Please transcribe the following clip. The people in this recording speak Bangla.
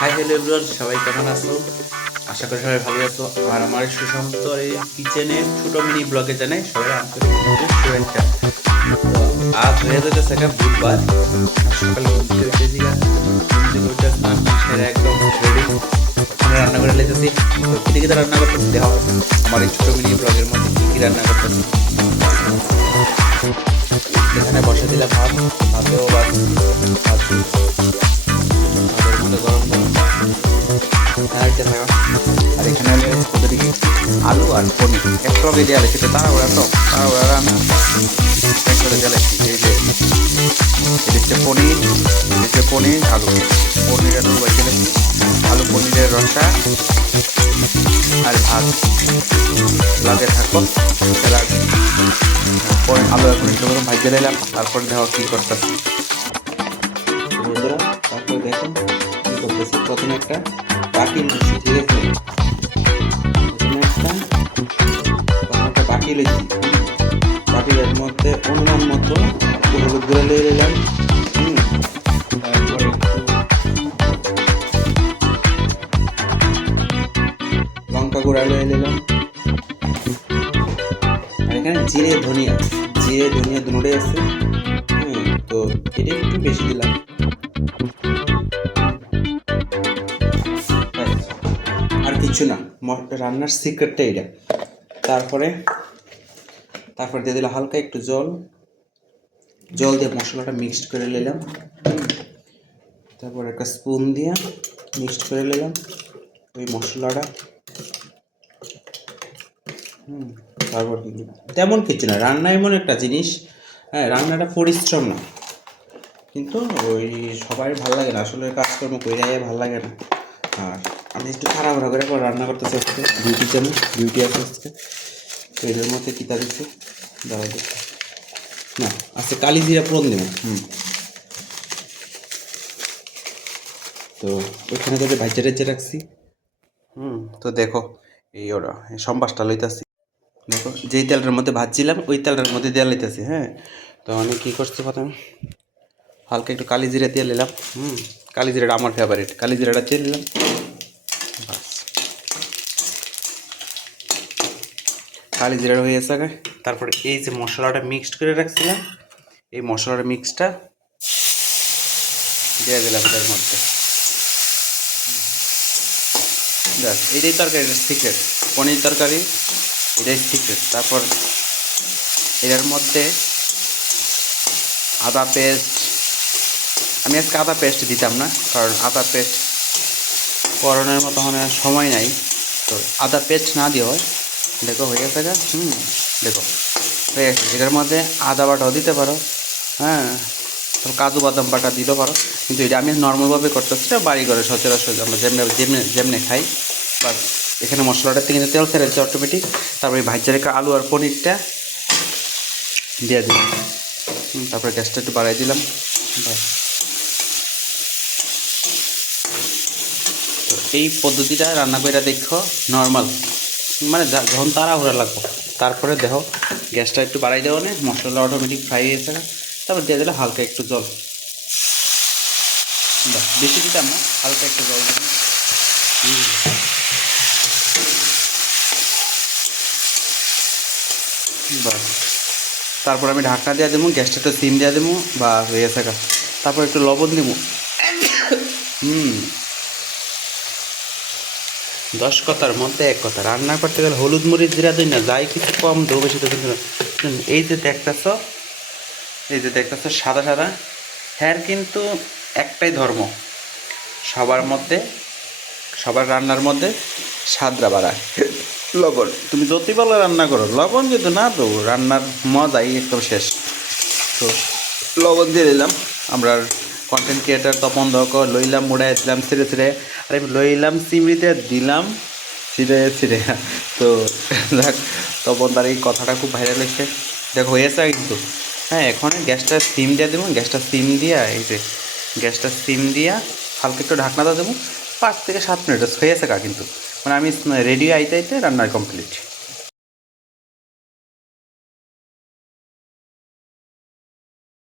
হাই হ্যালো এভরিওয়ান, সবাই কেমন আছো? আশা করি সবাই ভালো আছো। আর আমার সুশান্ত এই কিচেনের ছোট মিনি ব্লগে জানাই সবাই আন্তরিক শুভেচ্ছা। তো আজ হয়ে যেতেছে একটা বুধবার, সকালে ঘুম থেকে উঠেছি, স্নান সেরে একদম রেডি, আমি রান্না করে লেগেছি। তো কি কি রান্না করতেছি দেখো আমার এই ছোট মিনি ব্লগের মধ্যে কি কি রান্না করতেছি। এখানে বসে দিলে ভাত, ভাতেও ভাত, ভাতের মধ্যে গরম গরম খাইতে থাকা। আর এখানে হলে ওদের আলু আর পনির একটু আগে দেওয়া লেগেছে, তাড়াহুড়া আমি এক করে দেওয়া লেগেছি। এই যে এটা হচ্ছে পনির আলু, পনির আলু বাকি আলু পনিরের রসা আর ভাত লাগে থাকো। পরে আলু এখন একটু ভাজতে দিলাম, তারপরে দেখো কী করতেছি বন্ধুরা। তারপরে দেখুন কী করতেছি। প্রথমে একটা বাটি নিচ্ছি, ঠিক আছে? প্রথমে একটা বাটি নিচ্ছি, বাটির মধ্যে অনুমান মতো হলুদ গুঁড়ো নিয়ে নিলাম। তারপরে লঙ্কা গুঁড়া নিয়ে নিলাম। আর এখানে জিরে ধনিয়া দুটোই আছে। তো এটা একটু বেশি দিলাম। আর কিছু না, রান্নার সিক্রেটটা এটা। তারপরে দিয়ে দিলাম হালকা একটু জল দিয়ে মশলাটা মিক্সড করে নিলাম। তারপর একটা স্পুন দিয়ে মিক্সড করে নিলাম ওই মশলাটা। তারপর কি তেমন কিছু না, রান্না এমন একটা জিনিস, হ্যাঁ রান্নাটা পরিশ্রম না, কিন্তু ওই সবাই ভালো লাগে না আসলে, কাজকর্ম করে ভালো লাগে না। আর আমি একটু তাড়াহুড়া করে রান্না করতেছি আজকে, ডিউটি আছে আজকে। তো এদের মধ্যে কিতা দিচ্ছে দাঁড়া দেখি না, আজকে কালি জিরা ফোড়ন দেবো। তো ওইখানে তোকে ভাইজা টাইজা রাখছি। তো দেখো এই ওরা সম্বাসটা লইতেছি। দেখো যেই তেলটার মধ্যে ভাজছিলাম ওই তেলটার মধ্যে দেওয়া লইতেছি। হ্যাঁ, তো আমি কী করছি, প্রথমে হালকা একটু কালি জিরা দিয়ে নিলাম। কালি জিরাটা আমার ফেভারিট, কালি জিরাটা দিয়ে নিলাম। বাস কালি জিরাটা হয়ে গেছে। তারপরে এই যে মশলাটা মিক্সড করে রাখছিলাম, এই মশলাটা মিক্সটা দিয়ে দিলাম এটার মধ্যে। ব্যাস এটাই তরকারির সিক্রেট, পনির তরকারি এটাই সিক্রেট। তারপর এটার মধ্যে আদা পেস্ট, আমি আজকে আদা পেস্ট দিতাম না, কারণ আদা পেস্ট করণের মতো সময় নাই। তো আদা পেস্ট না দিয়ে হয়। দেখো হয়ে গেছে গা। দেখো হয়ে গেছে। এটার মধ্যে আদা বাটাও দিতে পারো, হ্যাঁ, তো কাজু বাদাম বাটা দিতে পারো, কিন্তু এটা আমি নর্মালভাবে করতেছি, বাড়ি করে সচরাচর আমরা যেমনি খাই। বাস এখানে মশলাটাতে কিন্তু তেল ছেড়েছে অটোমেটিক। তারপরে ভাজা রেখে আলু আর পনিরটা দিয়ে দিলাম। তারপরে গ্যাসটা একটু বাড়াই দিলাম। বাস তো এই পদ্ধতিটা রান্না করে দেখো, নর্মাল মানে যখন তাড়াহুড়া লাগবো। তারপরে দেখো গ্যাসটা একটু বাড়াই দেওয়া নেই, মশলা অটোমেটিক ফ্রাই হয়ে গেছে। তারপর দিয়ে দিলে হালকা একটু জল, বাস বেশি দিতাম না, হালকা একটু জল দিলাম। বাস তারপর আমি ঢাকনা দিয়ে দেবো, গ্যাসটা একটু সিম দিয়ে দেবো, বা হয়ে গেছে। তারপর একটু লবণ দেবো। 10 কথার মধ্যে 1 কথা, রান্না করতে গেলে হলুদ মরিচ জিরা দিই না, যাই কিছু কম দেবো বেশি দেবো। এই যে দেখতেছ সাদা সাদা, হ্যার কিন্তু একটাই ধর্ম, সবার রান্নার মধ্যে স্বাদরা বাড়ায় লবণ। তুমি যতই ভালো রান্না করো, লবণ যদি না দেবো রান্নার মজাই একদম শেষ। তো লবণ দিয়ে দিলাম। আমরা কন্টেন্ট ক্রিয়েটার তপন দরকার লইলাম, মুড়াই দিলাম ছিঁড়ে। আর আমি লইলাম চিমড়িতে দিলাম ছিঁড়ে। তো দেখ তপন তার এই কথাটা খুব ভাইরাল হয়েছে। দেখো হয়েছে কিন্তু। হ্যাঁ, এখন গ্যাসটা সিম দিয়ে দেবো, গ্যাসটা সিম দিয়া হালকা একটু ঢাকনাটা দেবো। 5 থেকে 7 মিনিট হয়েছে কিন্তু, মানে আমি রেডি আইতে রান্নার কমপ্লিট।